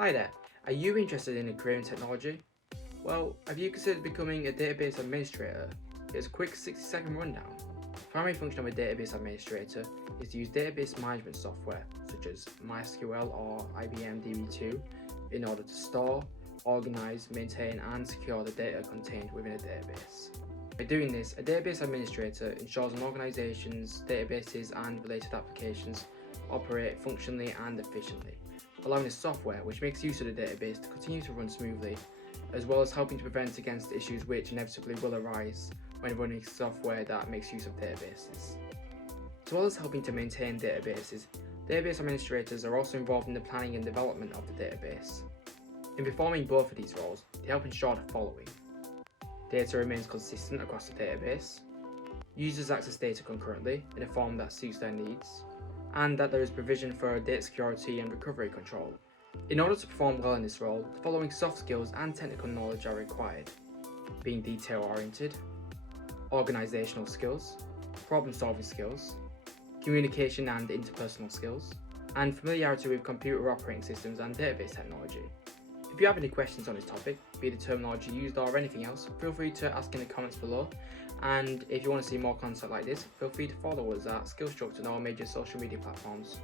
Hi there, are you interested in a career in technology? Well, have you considered becoming a database administrator? Here's a quick 60-second rundown. The primary function of a database administrator is to use database management software such as MySQL or IBM DB2 in order to store, organize, maintain and secure the data contained within a database. By doing this, a database administrator ensures an organization's databases and related applications operate functionally and efficiently, allowing the software which makes use of the database to continue to run smoothly, as well as helping to prevent against issues which inevitably will arise when running software that makes use of databases. As well as helping to maintain databases, database administrators are also involved in the planning and development of the database. In performing both of these roles, they help ensure the following: data remains consistent across the database, users access data concurrently in a form that suits their needs, and that there is provision for data security and recovery control. In order to perform well in this role, the following soft skills and technical knowledge are required: being detail-oriented, organizational skills, problem-solving skills, communication and interpersonal skills, and familiarity with computer operating systems and database technology. If you have any questions on this topic, be it the terminology used or anything else, feel free to ask in the comments below. And if you want to see more content like this, feel free to follow us at SkillStruct on all major social media platforms.